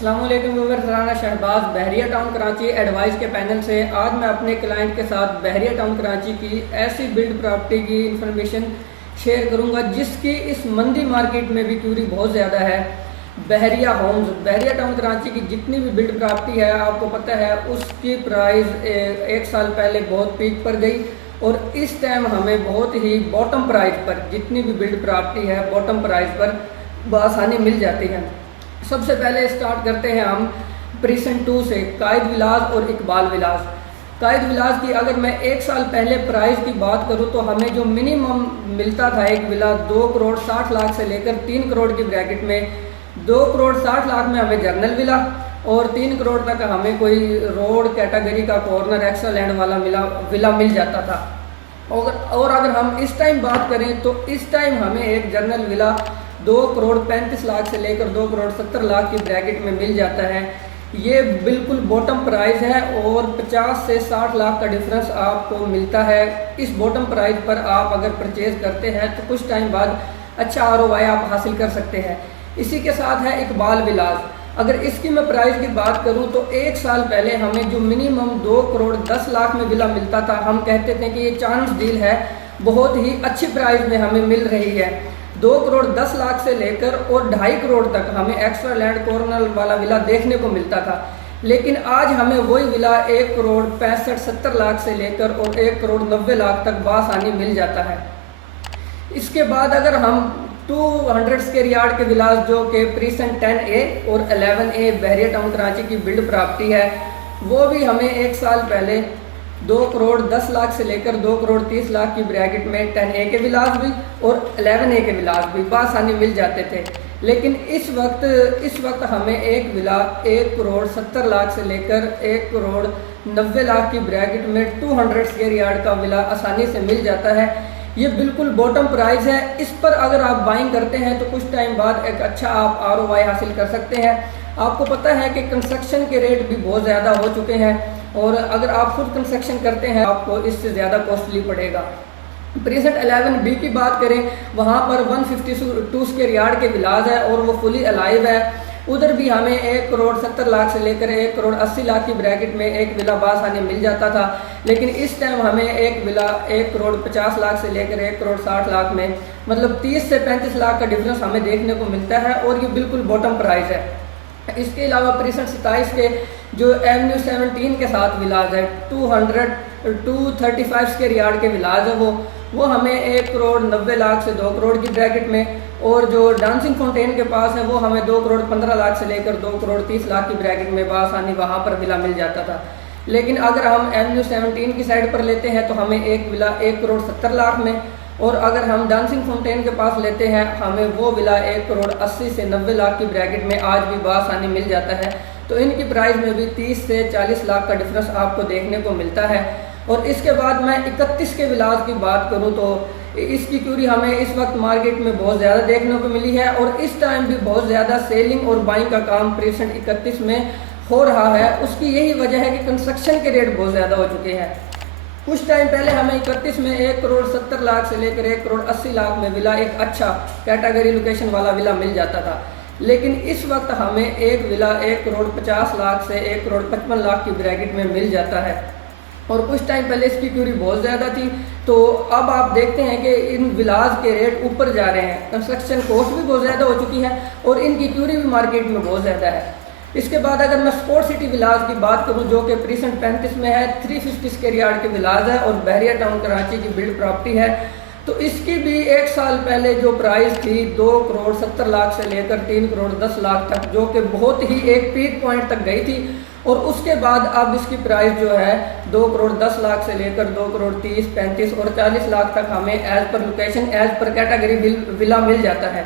अस्सलाम वालेकुम व्यूअर्स, राना शहबाज बहरिया town Karachi advice के पैनल से आज मैं अपने क्लाइंट के साथ बहरिया टाउन कराची की ऐसी बिल्ड प्रॉपर्टी की इंफॉर्मेशन शेयर करूंगा जिसकी इस मंदी मार्केट में भी क्यूरी बहुत ज़्यादा है। बहरिया होम्स, बहरिया टाउन कराची की जितनी भी बिल्ड प्रॉपर्टी है आपको पता है उसकी प्राइस एक साल पहले बहुत पीक पर गई और इस टाइम हमें बहुत ही बॉटम प्राइस पर जितनी भी बिल्ड प्रॉपर्टी है बॉटम प्राइस पर बआसानी मिल जाती है। सबसे पहले स्टार्ट करते हैं हम प्रीसेंट 2 से, कायद विलास और इकबाल विलास। कायद विलास की अगर मैं एक साल पहले प्राइस की बात करूं तो हमें जो मिनिमम मिलता था एक विला 2 करोड़ 60 लाख से लेकर 3 करोड़ की ब्रैकेट में, 2 करोड़ 60 लाख में हमें जर्नल विला और 3 करोड़ तक हमें कोई रोड कैटेगरी का कॉर्नर एक्स्ट्रा लैंड वाला विला मिल जाता था। और अगर हम इस टाइम बात करें तो इस टाइम हमें एक जर्नल विला 2 करोड़ 35 लाख से लेकर 2 करोड़ 70 लाख की ब्रैकेट में मिल जाता है। ये बिल्कुल बॉटम प्राइस है और 50 से 60 लाख का डिफरेंस आपको मिलता है। इस बॉटम प्राइस पर आप अगर परचेज करते हैं तो कुछ टाइम बाद अच्छा आरओआई आप हासिल कर सकते हैं। इसी के साथ है इकबाल विलास। अगर इसकी मैं प्राइस की बात करूं तो एक साल पहले हमें जो मिनिमम 2 करोड़ 10 लाख में विला मिलता था, हम कहते थे कि ये चांस डील है, बहुत ही अच्छी प्राइस में हमें मिल रही है। 2 करोड़ 10 लाख से लेकर और 2.5 करोड़ तक हमें एक्स्ट्रा लैंड कॉर्नर वाला विला देखने को मिलता था, लेकिन आज हमें वही विला 1 करोड़ 65-70 लाख से लेकर और 1 करोड़ 90 लाख तक बआसानी मिल जाता है। इसके बाद अगर हम 200 स्क्वायर यार्ड के विलास जो कि प्रीसेंट 10A और 11A बहरिया टाउन कराची की बिल्ड प्रॉपर्टी है, वो भी हमें एक साल पहले 2 करोड़ 10 लाख से लेकर 2 करोड़ 30 लाख की ब्रैकेट में 10A के विलास भी और 11A के विलास भी बआसानी मिल जाते थे। लेकिन इस वक्त हमें एक विला 1 करोड़ 70 लाख से लेकर 1 करोड़ 90 लाख की ब्रैकेट में 200 स्क्वायर यार्ड का विला आसानी से मिल जाता है। ये बिल्कुल बॉटम प्राइस है। इस पर अगर आप बाइंग करते हैं तो कुछ टाइम बाद एक अच्छा आप आरओआई हासिल कर सकते हैं। आपको पता है कि कंस्ट्रक्शन के रेट भी बहुत ज़्यादा हो चुके हैं और अगर आप खुद कंस्ट्रक्शन करते हैं आपको इससे ज़्यादा कॉस्टली पड़ेगा। प्रीसेंट 11B की बात करें, वहाँ पर 152 स्क्वायर यार्ड के विलास है और वो फुली अलाइव है। उधर भी हमें 1 करोड़ 70 लाख से लेकर 1 करोड़ 80 लाख की ब्रैकेट में एक विला बआसानी मिल जाता था, लेकिन इस टाइम हमें एक विला 1 करोड़ 50 लाख से लेकर 1 करोड़ 60 लाख में, मतलब 30 से 35 लाख का डिफरेंस हमें देखने को मिलता है और ये बिल्कुल बॉटम प्राइस है। इसके अलावा प्रीसेंट 27 के जो एवेन्यू 17 के साथ विलास है, 235 स्क्वायर यार्ड के विलास है, वो हमें 1 करोड़ 90 लाख से 2 करोड़ की ब्रैकेट में, और जो डांसिंग फाउंटेन के पास है वो हमें 2 करोड़ 15 लाख से लेकर 2 करोड़ 30 लाख की ब्रैकेट में बआसानी वहाँ पर विला मिल जाता था। लेकिन अगर हम एवेन्यू 17 की साइड पर लेते हैं तो हमें एक विला 1 करोड़ 70 लाख में, और अगर हम डांसिंग फाउंटेन के पास लेते हैं हमें वो विला 1 करोड़ 80 से 90 लाख की ब्रैकेट में आज भी बआसानी मिल जाता है। तो इनकी प्राइस में भी 30 से 40 लाख का डिफरेंस आपको देखने को मिलता है। और इसके बाद मैं 31 के विलास की बात करूं तो इसकी क्यूरी हमें इस वक्त मार्केट में बहुत ज़्यादा देखने को मिली है और इस टाइम भी बहुत ज़्यादा सेलिंग और बाइंग का काम प्रीसेंट 31 में हो रहा है। उसकी यही वजह है कि कंस्ट्रक्शन के रेट बहुत ज़्यादा हो चुके हैं। कुछ टाइम पहले हमें 31 में 1 करोड़ 70 लाख से लेकर 1 करोड़ 80 लाख में विला एक अच्छा कैटेगरी लोकेशन वाला विला मिल जाता था, लेकिन इस वक्त हमें एक विला 1 करोड़ 50 लाख से 1 करोड़ 55 लाख की ब्रैकेट में मिल जाता है। और कुछ टाइम पहले इसकी क्यूरी बहुत ज़्यादा थी, तो अब आप देखते हैं कि इन विलास के रेट ऊपर जा रहे हैं। कंस्ट्रक्शन कॉस्ट भी बहुत ज़्यादा हो चुकी है और इनकी क्यूरी भी मार्केट में बहुत ज़्यादा है। इसके बाद अगर मैं स्पोर्ट सिटी विलास की बात करूं जो कि प्रीसेंट 35 में है, 350 स्क्वायर यार्ड के विलास है और बहरिया टाउन कराची की बिल्ड प्रॉपर्टी है, तो इसकी भी एक साल पहले जो प्राइस थी 2 करोड़ 70 लाख से लेकर 3 करोड़ 10 लाख तक, जो कि बहुत ही एक पीक पॉइंट तक गई थी, और उसके बाद अब इसकी प्राइस जो है 2 करोड़ 10 लाख से लेकर 2 करोड़ 30, 35 और 40 लाख तक हमें as per location as per category villa मिल जाता है।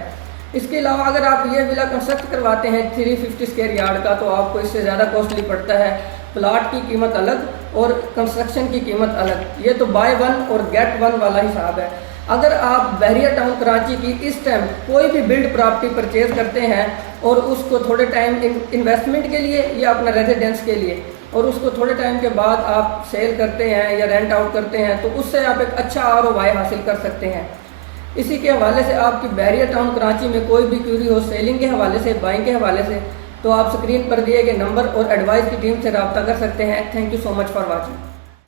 इसके अलावा अगर आप ये विला कंस्ट्रक्ट करवाते हैं 350 स्क्वायर यार्ड का तो आपको इससे ज़्यादा कॉस्टली पड़ता है। प्लाट की कीमत अलग और कंस्ट्रक्शन की कीमत अलग, ये तो बाय वन और गेट वन वाला हिसाब है। अगर आप बहरिया टाउन कराची की इस टाइम कोई भी बिल्ड प्रॉपर्टी परचेज करते हैं और उसको थोड़े टाइम इन्वेस्टमेंट के लिए या अपना रेजिडेंस के लिए, और उसको थोड़े टाइम के बाद आप सेल करते हैं या रेंट आउट करते हैं, तो उससे आप एक अच्छा आरओआई हासिल कर सकते हैं। इसी के हवाले से आपकी बहरिया टाउन कराची में कोई भी क्यूरी हो सेलिंग के हवाले से, बाइंग के हवाले से, तो आप स्क्रीन पर दिए गए नंबर और एडवाइस की टीम से रब्ता कर सकते हैं। Thank you so much for watching.